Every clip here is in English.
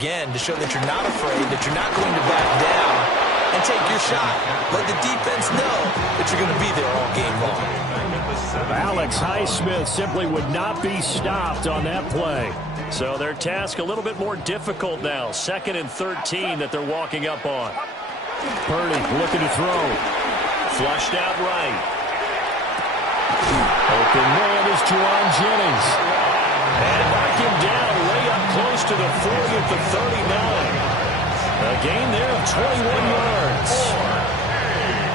Again, to show that you're not afraid, that you're not going to back down, and take your shot. Let the defense know that you're going to be there all game long. Alex Highsmith simply would not be stopped on that play. So their task a little bit more difficult now. 2nd and 13 that they're walking up on. Purdy looking to throw. Flushed out right. Open man is Juwan Jennings. And mark him down way up close to the 40 at the 39. A gain there of 21 yards.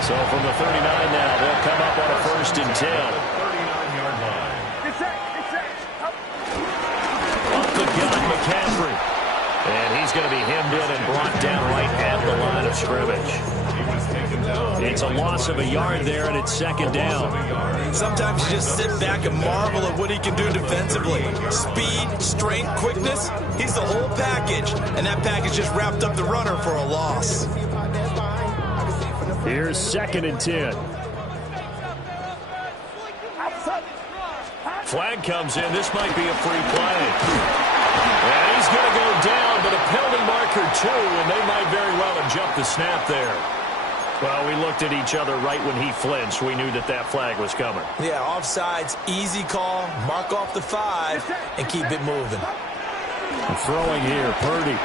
So from the 39 now, they'll come up on a 1st and 10. Up the gun, McCaffrey. And he's going to be hemmed in and brought down right at the line of scrimmage. It's a loss of a yard there, and it's 2nd down. Sometimes you just sit back and marvel at what he can do defensively. Speed, strength, quickness, he's the whole package. And that package just wrapped up the runner for a loss. Here's 2nd and 10. Flag comes in. This might be a free play. And he's going to go down, but a penalty marker too, and they might very well have jumped the snap there. Well, we looked at each other right when he flinched. We knew that that flag was coming. Yeah, offsides, easy call, mark off the 5, and keep it moving. Throwing here, Purdy.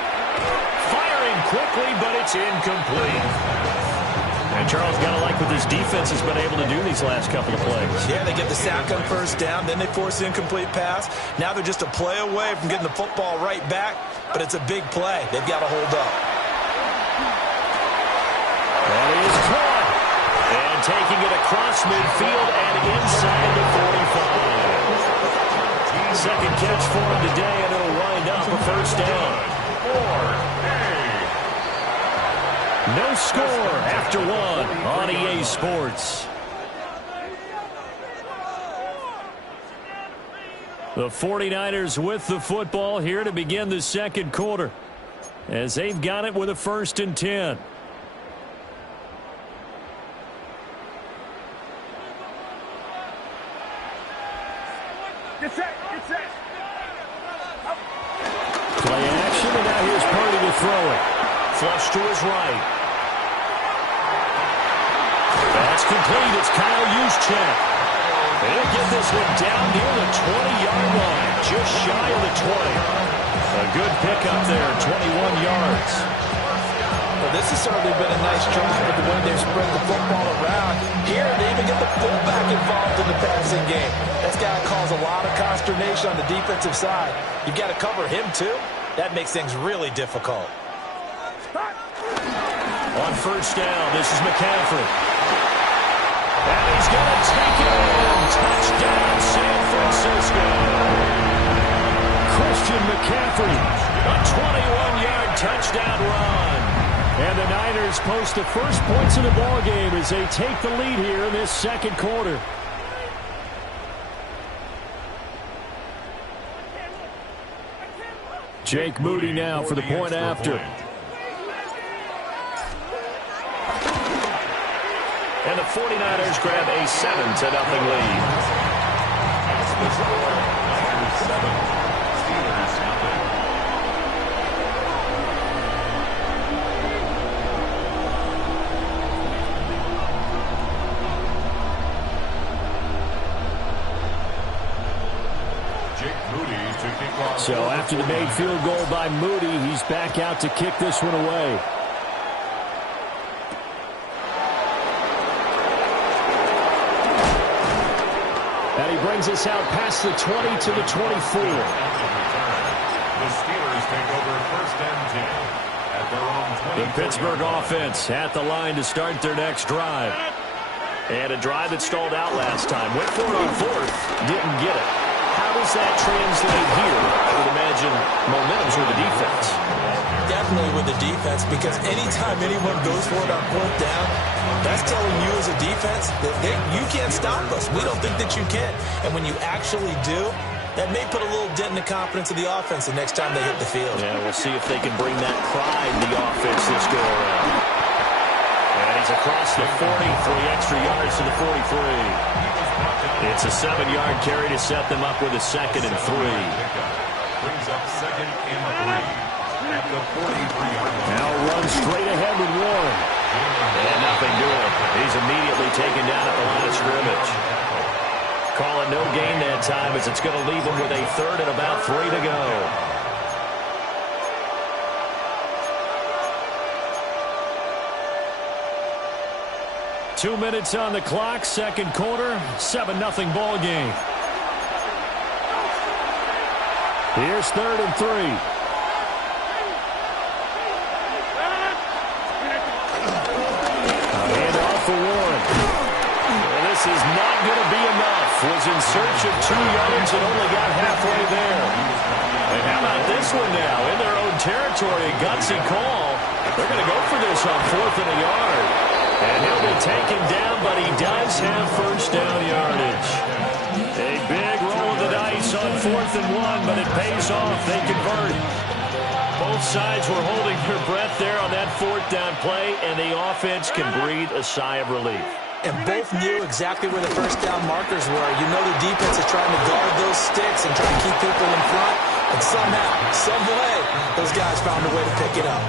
Firing quickly, but it's incomplete. And Charles got to like what this defense has been able to do these last couple of plays. Yeah, they get the sack on 1st down, then they force the incomplete pass. Now they're just a play away from getting the football right back, but it's a big play. They've got to hold up. That is caught. And taking it across midfield and inside the 45. Second catch for him today, and it'll wind up a 1st down. No score after 1 on EA Sports. The 49ers with the football here to begin the 2nd quarter, as they've got it with a 1st and 10. Play action, and now here's Purdy to throw it. Flush to his right. That's complete. It's Kyle Juszczyk. He'll get this one down near the 20-yard line, just shy of the 20. A good pickup there, 21 yards. Well, this has certainly been a nice drive with the way they've spread the football around. Here, they even get the fullback involved in the passing game. That's got to cause a lot of consternation on the defensive side. You've got to cover him, too. That makes things really difficult. On 1st down, this is McCaffrey. And he's going to take it in. Touchdown, San Francisco. Christian McCaffrey, a 21-yard touchdown run. And the Niners post the first points of the ballgame as they take the lead here in this 2nd quarter. Jake Moody now for the point after. And the 49ers grab a 7-0 lead. So after the made field goal by Moody, he's back out to kick this one away. And he brings us out past the 20 to the 24. The Steelers take over 1st and 10 at their own 20. The Pittsburgh offense at the line to start their next drive. And a drive that stalled out last time. Went for it on 4th, didn't get it. How does that translate here? I would imagine momentum's with the defense. Definitely with the defense, because anytime anyone goes for it on 4th down, that's telling you as a defense that you can't stop us. We don't think that you can. And when you actually do, that may put a little dent in the confidence of the offense the next time they hit the field. Yeah, we'll see if they can bring that pride in the offense this go around. And he's across the 40, 3 extra yards to the 43. It's a 7-yard carry to set them up with a 2nd and 3. Brings up 2nd and 3. Now runs straight ahead with Warren. And nothing doing. He's immediately taken down at the line of scrimmage. Call it no gain that time as it's going to leave him with a third and about 3 to go. Two minutes on the clock, second quarter, 7-0 ball game. Here's 3rd and 3. For Warren. And this is not going to be enough. Was in search of 2 yards and only got halfway there. And how about this one now? In their own territory, a gutsy call. They're going to go for this on 4th and a yard. And he'll be taken down, but he does have first down yardage. A big roll of the dice on 4th and 1, but it pays off. They convert. Both sides were holding their breath there on that 4th down play, and the offense can breathe a sigh of relief. And both knew exactly where the first down markers were. You know the defense is trying to guard those sticks and try to keep people in front. And somehow, some way, those guys found a way to pick it up.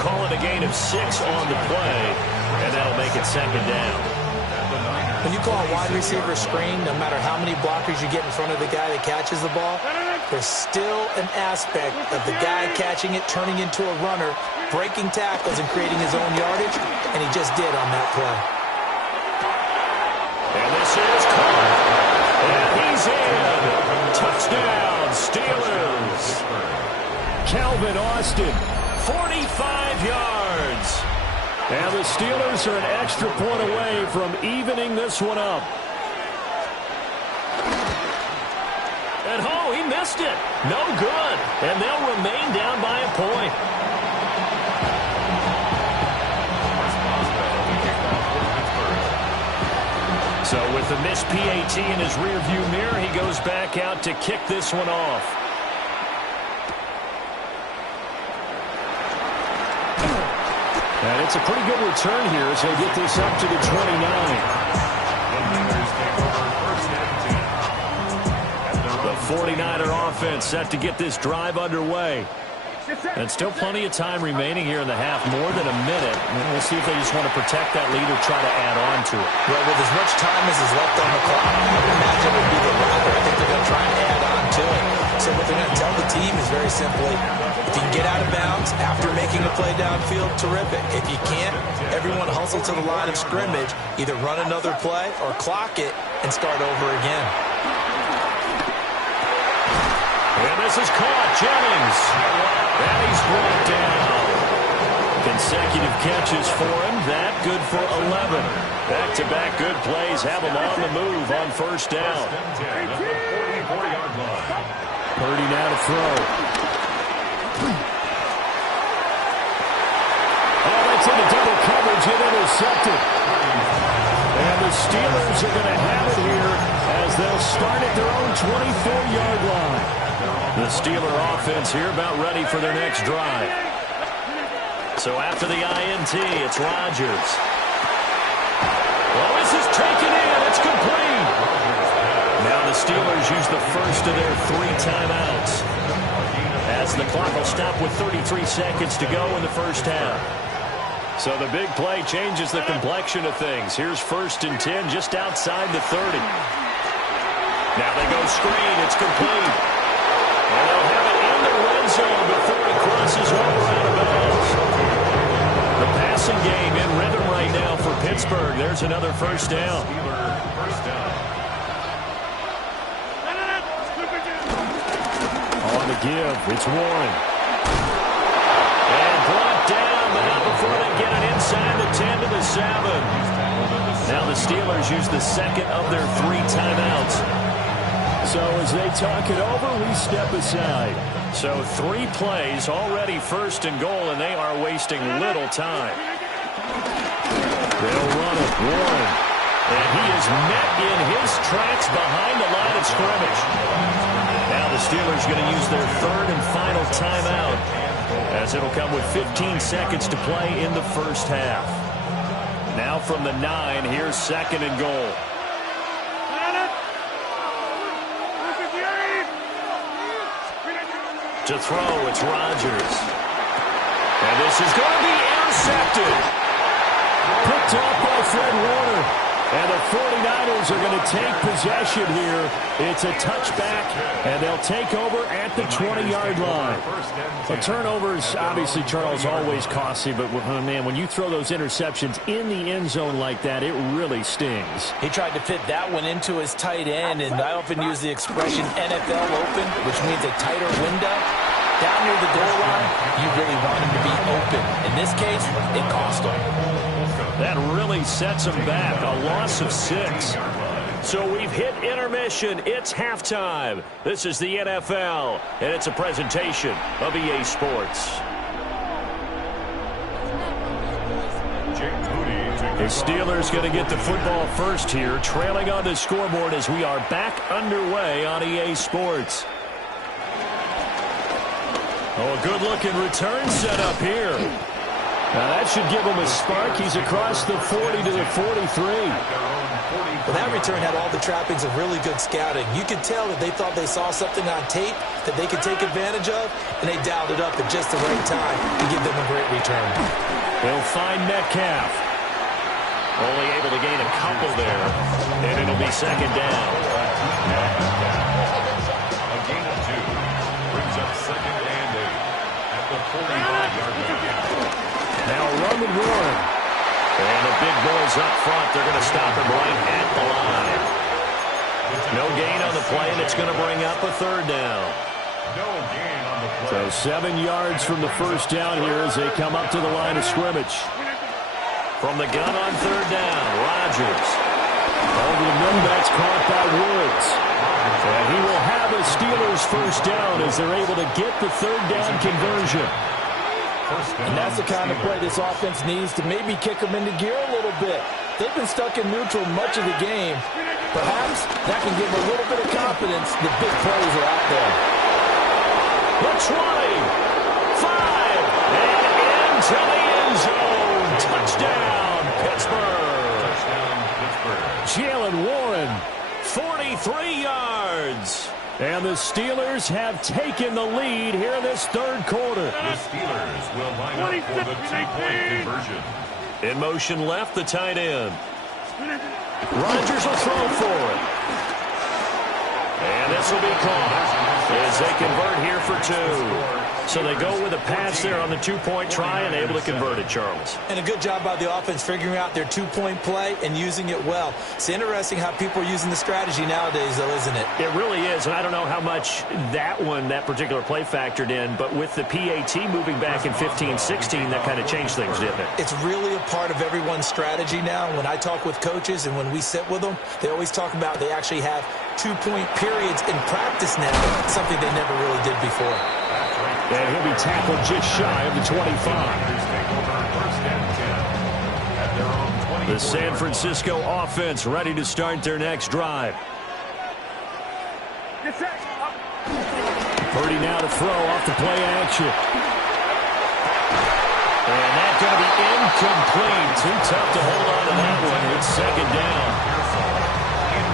Call it a gain of 6 on the play, and that'll make it 2nd down. When you call a wide receiver screen, no matter how many blockers you get in front of the guy that catches the ball, there's still an aspect of the guy catching it, turning into a runner, breaking tackles and creating his own yardage, and he just did on that play. And this is caught. And he's in. Touchdown, Steelers. Calvin Austin, 45 yards. And the Steelers are an extra point away from evening this one up. And oh, he missed it. No good. And they'll remain down by a point. So with the missed PAT in his rearview mirror, he goes back out to kick this one off. And it's a pretty good return here as he'll get this up to the 29. The 49er offense set to get this drive underway. And still plenty of time remaining here in the half, more than a minute. We'll see if they just want to protect that lead or try to add on to it. Well, with as much time as is left on the clock, I would imagine it would be the latter. I think they're going to try and add on to it. So what they're going to tell the team is very simply, if you can get out of bounds after making a play downfield, terrific. If you can't, everyone hustle to the line of scrimmage, either run another play or clock it and start over again. And this is caught. Jennings. And he's brought down. Consecutive catches for him. That good for 11. Back-to-back good plays have him on the move on first down. Purdy now to throw. Oh, that's into double coverage and intercepted. And the Steelers are going to have it here as they'll start at their own 24-yard line. The Steeler offense here about ready for their next drive. So after the INT, it's Rodgers. Oh, this is taken in. It's complete. Now the Steelers use the first of their 3 timeouts, as the clock will stop with 33 seconds to go in the first half. So the big play changes the complexion of things. Here's 1st and 10 just outside the 30. Now they go screen. It's complete. And they'll have it in the red zone before it crosses over out of bounds. The passing game in rhythm right now for Pittsburgh. There's another first down. On the give, it's Warren. And brought down, but not before they get it inside the 10 to the 7. Now the Steelers use the second of their 3 timeouts. So as they talk it over, we step aside. So 3 plays, already 1st and goal, and they are wasting little time. They'll run it, Warren. And he is met in his tracks behind the line of scrimmage. Now the Steelers going to use their 3rd and final timeout, as it'll come with 15 seconds to play in the first half. Now from the 9, here's 2nd and goal. To To throw, it's Rodgers. And this is going to be intercepted. Picked off by Fred Warner. And the 49ers are going to take possession here. It's a touchback, and they'll take over at the 20-yard line. Well, turnovers, obviously, Charles, always costly, but, man, when you throw those interceptions in the end zone like that, it really stings. He tried to fit that one into his tight end, and I often use the expression NFL open, which means a tighter window. Down near the goal line, you really want him to be open. In this case, it cost him. That really sets them back, a loss of 6. So we've hit intermission. It's halftime. This is the NFL, and it's a presentation of EA Sports. The Steelers going to get the football first here, trailing on the scoreboard as we are back underway on EA Sports. Oh, a good-looking return set up here. Now that should give him a spark. He's across the 40 to the 43. Well, that return had all the trappings of really good scouting. You could tell that they thought they saw something on tape that they could take advantage of, and they dialed it up at just the right time to give them a great return. They'll find Metcalf. Only able to gain a couple there, and it'll be second down. A gain of 2 brings up second and 8 at the 45-yard line. Now run with Warren. And the big boys up front, they're going to stop him right at the line. No gain on the play, and it's going to bring up a third down. No gain on the play. So 7 yards from the first down here as they come up to the line of scrimmage. From the gun on third down, Rodgers. Over the middle, that's caught by Woods. And he will have a Steelers first down as they're able to get the third down conversion. And that's the kind of play this offense needs to maybe kick them into gear a little bit. They've been stuck in neutral much of the game. Perhaps that can give them a little bit of confidence. The big plays are out there. The 20, 5, and into the end zone. Touchdown, Pittsburgh. Touchdown, Pittsburgh. Jalen Warren, 43 yards. And the Steelers have taken the lead here in this third quarter. The Steelers will line up for the 2-point conversion. In motion left, the tight end. Rodgers will throw for it. And this will be caught as they convert here for 2. So they go with a pass there on the 2-point try and able to convert it, Charles. And a good job by the offense figuring out their 2-point play and using it well. It's interesting how people are using the strategy nowadays, though, isn't it? It really is, and I don't know how much that particular play factored in, but with the PAT moving back in 15-16, that kind of changed things, didn't it? It's really a part of everyone's strategy now. When I talk with coaches and when we sit with them, they always talk about they actually have 2-point periods in practice now, something they never really did before. And he'll be tackled just shy of the 25. The San Francisco offense ready to start their next drive. Purdy now to throw off the play action. And that's going to be incomplete. Too tough to hold on to that one. It's second down.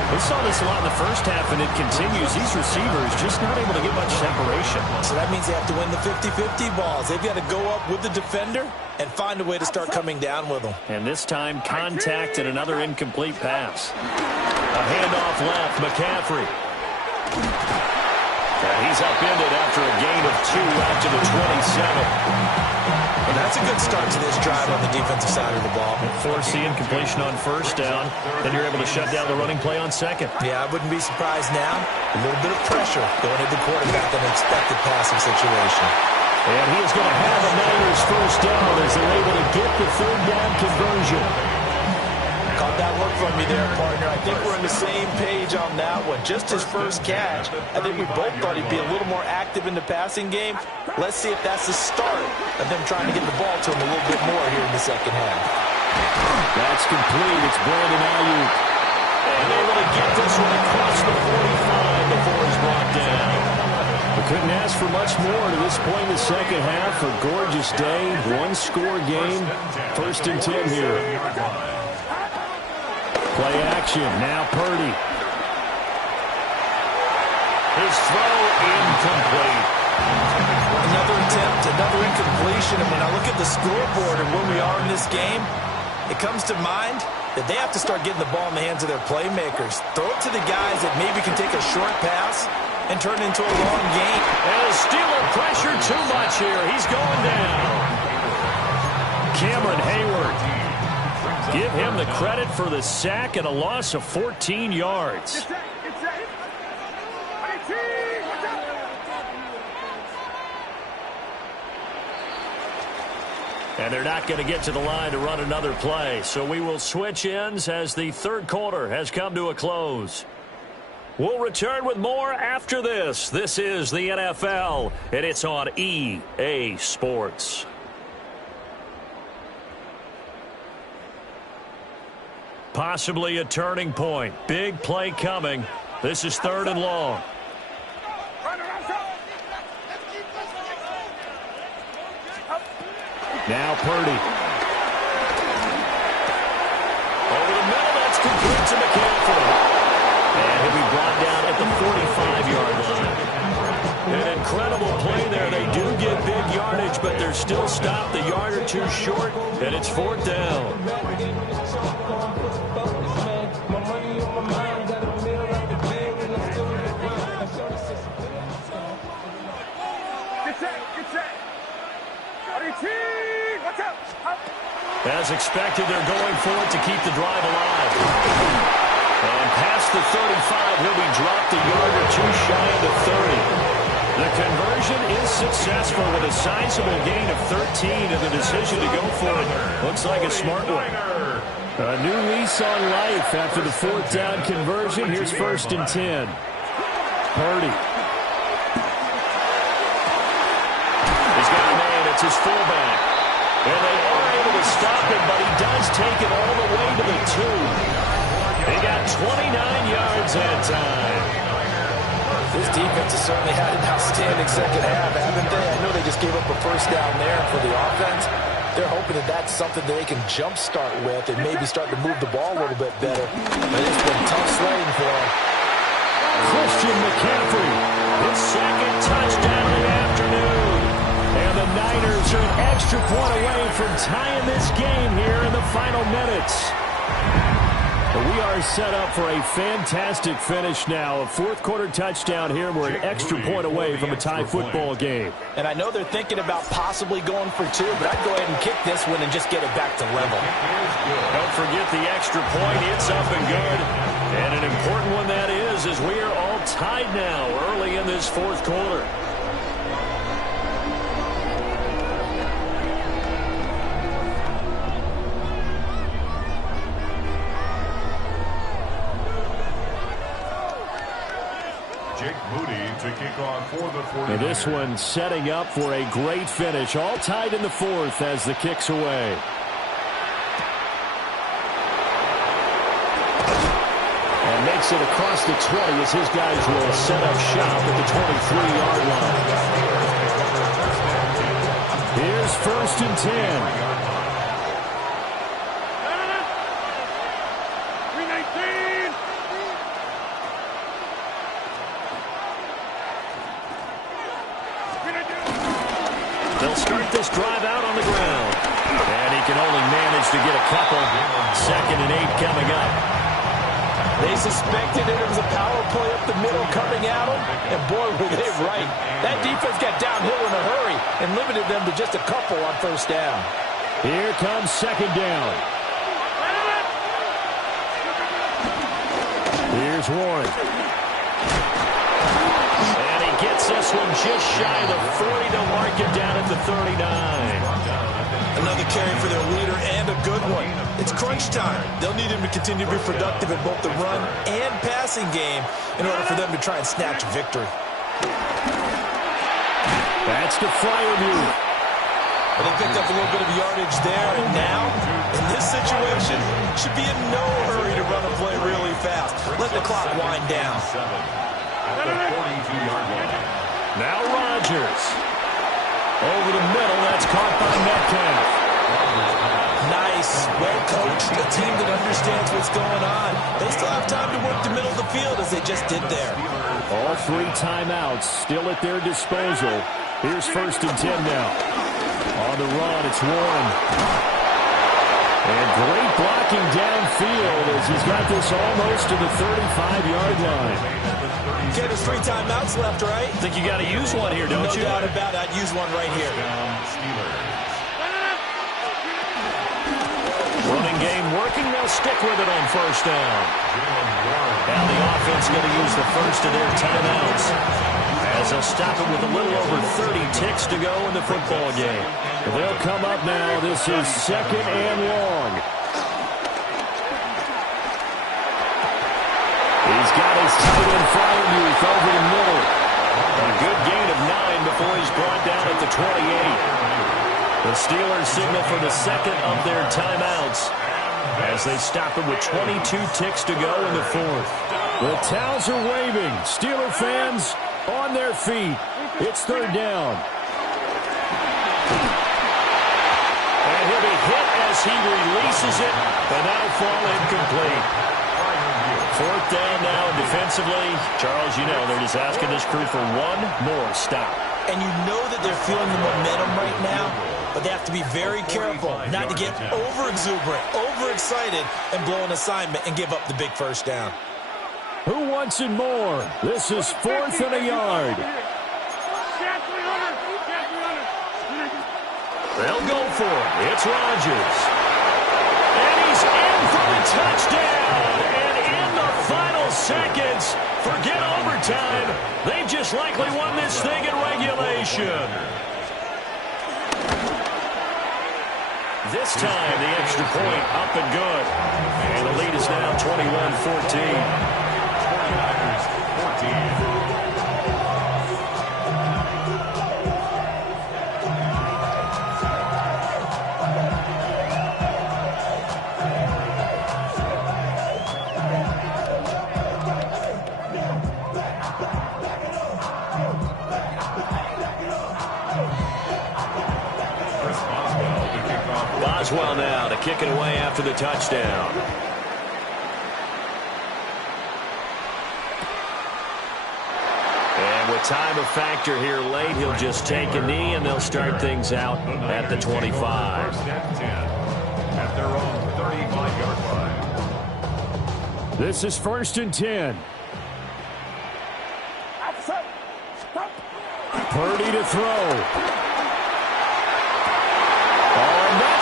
We saw this a lot in the first half, and it continues. These receivers just not able to get much separation. So that means they have to win the 50-50 balls. They've got to go up with the defender and find a way to start coming down with them. And this time, contact and another incomplete pass. A handoff left, McCaffrey. And he's upended after a gain of 2 out to the 27. And that's a good start to this drive on the defensive side of the ball. Force the incompletion on first down, then you're able to shut down the running play on second. Yeah, I wouldn't be surprised now. A little bit of pressure going into the quarterback in an expected passing situation. And he is going to have a Niners first down as they're able to get the third down conversion. Caught that look from you there, partner. I think we're on the same page on that one. Just his first catch. I think we both thought he'd be a little more active in the passing game. Let's see if that's the start of them trying to get the ball to him a little bit more here in the second half. That's complete. It's Brandon Ayuk. And able to get this one across the 45 before he's brought down. We couldn't ask for much more to this point in the second half. A gorgeous day, one-score game. 1st and 10 here. Play action. Now Purdy. His throw incomplete. Another attempt, another incompletion. And when I look at the scoreboard and where we are in this game, it comes to mind that they have to start getting the ball in the hands of their playmakers. Throw it to the guys that maybe can take a short pass and turn it into a long game. And the Steeler pressure too much here. He's going down. Cameron Hayward. Give him the credit for the sack and a loss of 14 yards. And they're not going to get to the line to run another play. So we will switch ends as the third quarter has come to a close. We'll return with more after this. This is the NFL, and it's on EA Sports. Possibly a turning point. Big play coming. This is 3rd and long. Now Purdy. Over the middle, that's complete to McCaffrey. And he'll be brought down at the 45-yard line. An incredible play there. They do get big yardage, but they're still stopped a yard or two short, and it's 4th down. As expected, they're going for it to keep the drive alive. And past the 35, he'll be dropped a yard or two shy of the 30. The conversion is successful with a sizable gain of 13, and the decision to go for it looks like a smart one. A new lease on life after the 4th down conversion. Here's 1st and 10. Purdy. He's got a man. It's his fullback. And they are able to stop him, but he does take it all the way to the 2. They got 29 yards that time. This defense has certainly had an outstanding second half, haven't they? I know they just gave up a 1st down there for the offense. They're hoping that that's something that they can jumpstart with and maybe start to move the ball a little bit better. But it's been tough sledding for them. Christian McCaffrey, his 2nd touchdown of the afternoon. And the Niners are an extra point away from tying this game here in the final minutes. We are set up for a fantastic finish now. A 4th quarter touchdown here. We're an extra point away from a tie football game. And I know they're thinking about possibly going for 2, but I'd go ahead and kick this one and just get it back to level. Don't forget the extra point. It's up and good. And an important one that is, as we are all tied now early in this 4th quarter. To kick off for the 49ers. And this one setting up for a great finish. All tied in the 4th as the kick's away. And makes it across the 20 as his guys will set up shop at the 23-yard line. Here's 1st and 10. This drive out on the ground. And he can only manage to get a couple. 2nd and 8 coming up. They suspected it was a power play up the middle coming at them. And boy, were they right. That defense got downhill in a hurry and limited them to just a couple on 1st down. Here comes 2nd down. Here's Warren. Gets this one just shy of the 40 to mark it down at the 39. Another carry for their leader and a good one. It's crunch time. They'll need him to continue to be productive in both the run and passing game in order for them to try and snatch a victory. That's to Freiermuth. But they picked up a little bit of yardage there, and now, in this situation, should be in no hurry to run a play really fast. Let the clock wind down. At the 42-yard line. Now Rodgers. Over the middle, that's caught by Metcalf. Nice, well coached, a team that understands understands what's going on. They still have time to work the middle of the field as they just did there. All 3 timeouts still at their disposal. Here's 1st and 10 now. On the run, it's Warren. And great blocking downfield as he's got this almost to the 35-yard line. Okay, there's 3 timeouts left, right? I think you got to use one here, don't you? No doubt about it. I'd use one right here. Running game working. They'll stick with it on 1st down. Now the offense going to use the first of their timeouts as they'll stop it with a little over 30 ticks to go in the football game. They'll come up now. This is 2nd and long. He's got his tight end Fryermuth over the middle. A good gain of 9 before he's brought down at the 28. The Steelers signal for the 2nd of their timeouts as they stop it with 22 ticks to go in the 4th. The towels are waving. Steeler fans on their feet. It's 3rd down. And he'll be hit as he releases it, and that'll fall incomplete. 4th down now defensively. Charles, you know, they're just asking this crew for one more stop. And you know that they're feeling the momentum right now, but they have to be very careful not to get over-exuberant, overexcited, and blow an assignment and give up the big 1st down. Who wants it more? This is 4th and a yard. They'll go for it. It's Rodgers. And he's in for the touchdown. And in the final seconds, forget overtime. They've just likely won this thing in regulation. This time, the extra point up and good. And the lead is now 21-14. 49ers 14. Boswell now to kick it away after the touchdown. And with time a factor here late, he'll just take a knee and they'll start things out at the 25. 1st and 10 at their own 35-yard line. This is 1st and 10. Purdy to throw.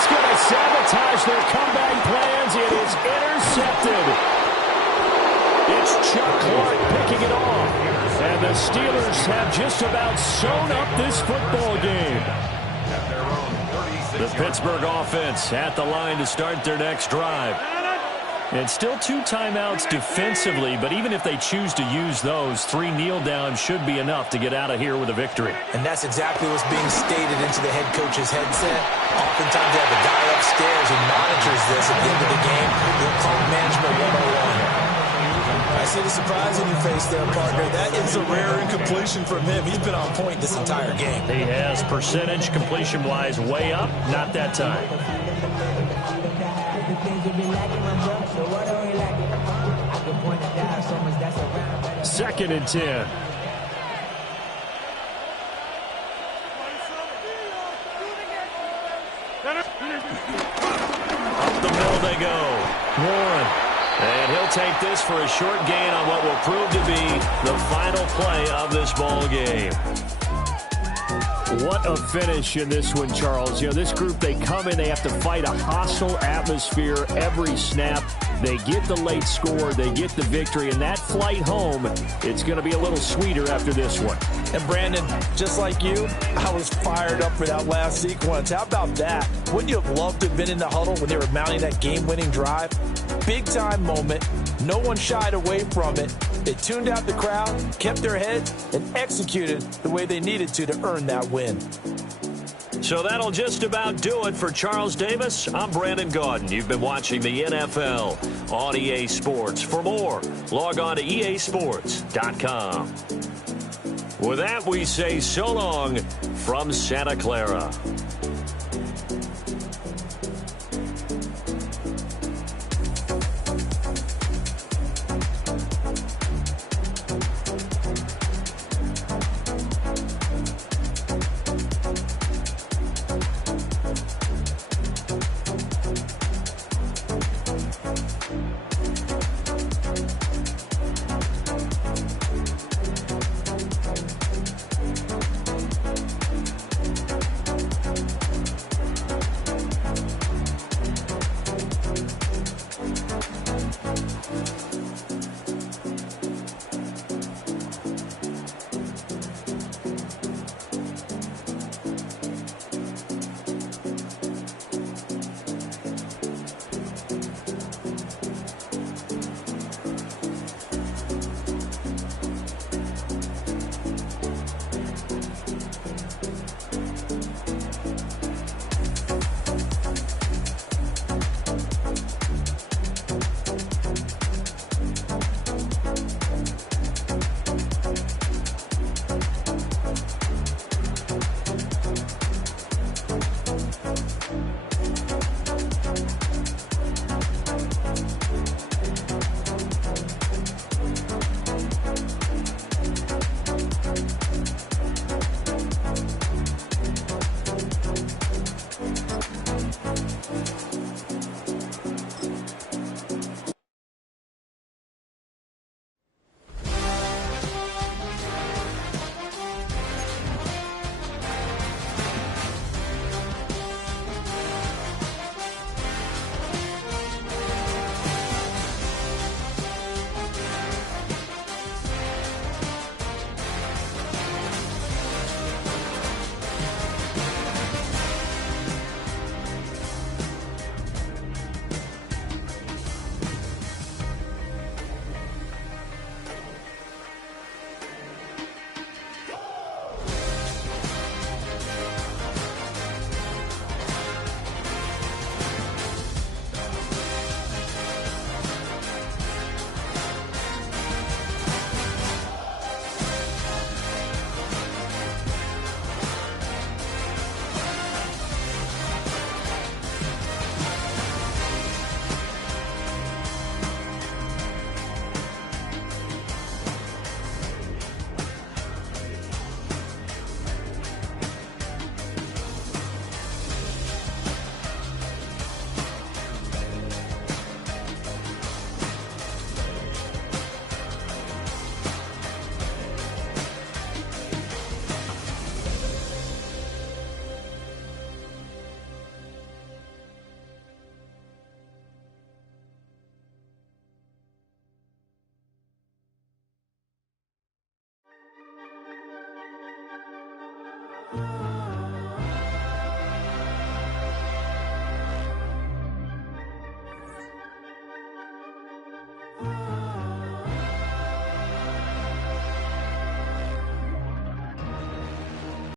Going to sabotage their comeback plans. It is intercepted. It's Chuck Clark picking it off. And the Steelers have just about sewn up this football game. The Pittsburgh offense at the line to start their next drive. And still 2 timeouts defensively, but even if they choose to use those, 3 kneel downs should be enough to get out of here with a victory. And that's exactly what's being stated into the head coach's headset. Oftentimes they have a guy upstairs who monitors this at the end of the game. They'll call management 101. I see the surprise in your face there, partner. That is a rare incompletion from him. He's been on point this entire game. He has percentage completion-wise way up. Not that time. 2nd and 10. Up the middle they go. Warren. And he'll take this for a short gain on what will prove to be the final play of this ball game. What a finish in this one, Charles. You know, this group, they come in, they have to fight a hostile atmosphere every snap. They get the late score, they get the victory, and that flight home, it's going to be a little sweeter after this one. And Brandon, just like you, I was fired up for that last sequence. How about that? Wouldn't you have loved to have been in the huddle when they were mounting that game-winning drive? Big-time moment. No one shied away from it. They tuned out the crowd, kept their heads, and executed the way they needed to earn that win. So that'll just about do it for Charles Davis. I'm Brandon Gaudin. You've been watching the NFL on EA Sports. For more, log on to easports.com. With that, we say so long from Santa Clara.